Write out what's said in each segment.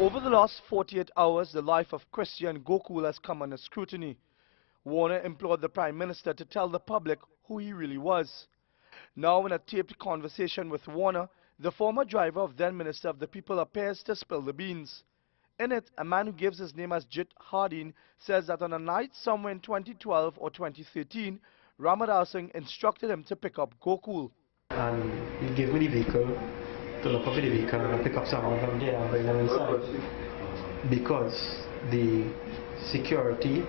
Over the last 48 hours, the life of Christian Gokul has come under scrutiny. Warner implored the Prime Minister to tell the public who he really was. Now, in a taped conversation with Warner, the former driver of then Minister of the People appears to spill the beans. In it, a man who gives his name as Jit Hardeen says that on a night somewhere in 2012 or 2013, Ramadar Singh instructed him to pick up Gokul. And he gave me the vehicle to look up at the vehicle and pick up someone from there and bring them inside. Because the security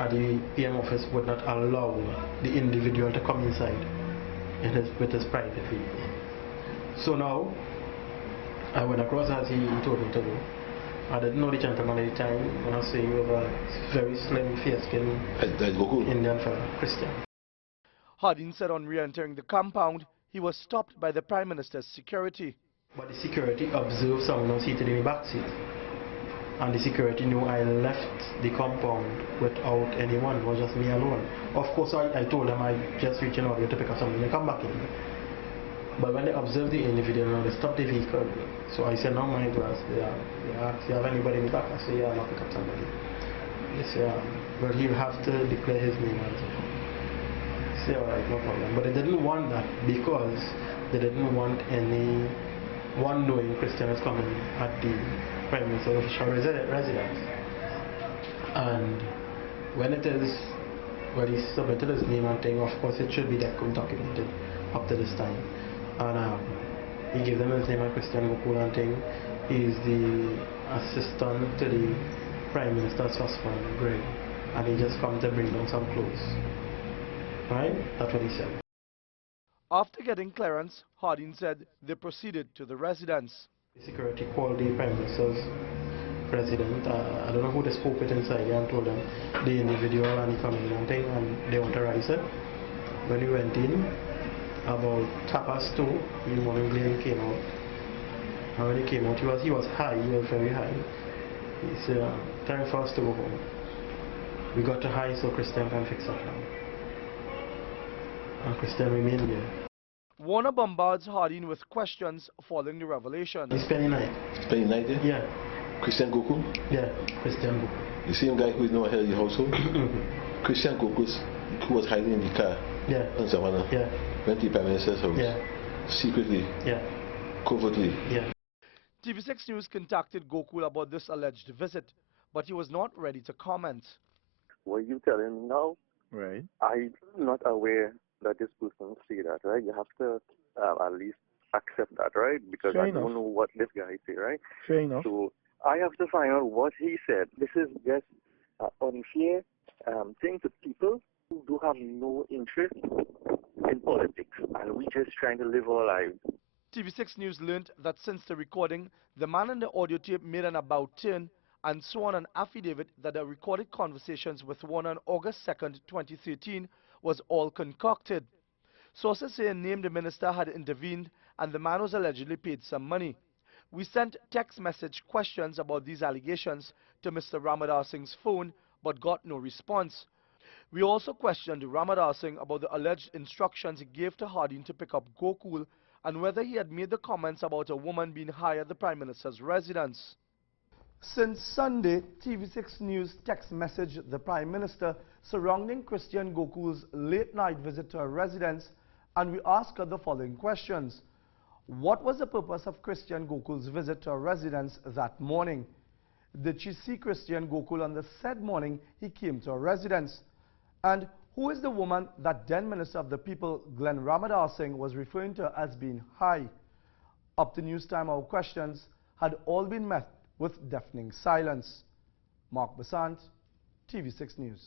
at the PM office would not allow the individual to come inside with his private vehicle. So now, I went across as he told me to go. I didn't know the gentleman at the time. When I say he was a very slim, fair-skinned Indian fellow, Christian. Hardeen said on re-entering the compound, he was stopped by the Prime Minister's security. But the security observed someone was seated in the back seat. And the security knew I left the compound without anyone. It was just me alone. Of course, I told them I just reached an order to pick up something and come back in. But when they observed the individual, they stopped the vehicle. So I said, no, my glass. They asked, you have anybody in the back? I said, yeah, I'll pick up somebody. They said, but he'll have to declare his name. I said, all right, no problem. But they didn't want that because they didn't want anyone knowing Christian is coming at the Prime Minister's official residence. And when it is, when he submitted his name and thing, of course it should be documented up to this time. And he gave them his name and Christian Gokul and thing. He is the assistant to the Prime Minister's husband, Greg. And he just come to bring down some clothes. Right? That's what he said. After getting clearance, Hardeen said they proceeded to the residence. The security called the Prime Minister's president. I don't know who they spoke with inside and told them the individual and the family and thing, and they authorized it. When we went in, about 2:30 in the morning, Glenn came out. And when he came out, he was high, he was very high. He said, time for us to go home. We got to high so Christian can fix up now. And Christian remained there. Warner bombards Hardeen with questions following the revelation. He's spending night. Spending night there? Yeah. Christian Gokul? Yeah, Christian Gokul. The same guy who is now head of the household? Christian Gokul, who was hiding in the car? Yeah. In Savannah? Yeah. Went to the Prime Minister's house? Yeah. Secretly? Yeah. Covertly? Yeah. TV6 News contacted Gokul about this alleged visit, but he was not ready to comment. What you telling me now? Right. I'm not aware that this person say that, right? You have to at least accept that, right? Because Fair I enough. don't know what this guy say, right? Fair enough. So I have to find out what he said. This is just unfair thing to people who do have no interest in politics, and we just trying to live our lives. TV6 News learned that since the recording, the man in the audio tape made an about turn and sworn an affidavit that the recorded conversations with Warner on August 2nd, 2013 was all concocted. Sources say a named minister had intervened and the man was allegedly paid some money. We sent text message questions about these allegations to Mr. Ramadar Singh's phone but got no response. We also questioned Ramadar Singh about the alleged instructions he gave to Hardeen to pick up Gokul and whether he had made the comments about a woman being high at the Prime Minister's residence. Since Sunday, TV6 News text messaged the Prime Minister surrounding Christian Gokul's late-night visit to her residence, and we asked her the following questions. What was the purpose of Christian Gokul's visit to her residence that morning? Did she see Christian Gokul on the said morning he came to her residence? And who is the woman that then Minister of the People, Glenn Ramadar Singh, was referring to as being high? Up to news time, our questions had all been met with deafening silence. Mark Besant, TV6 News.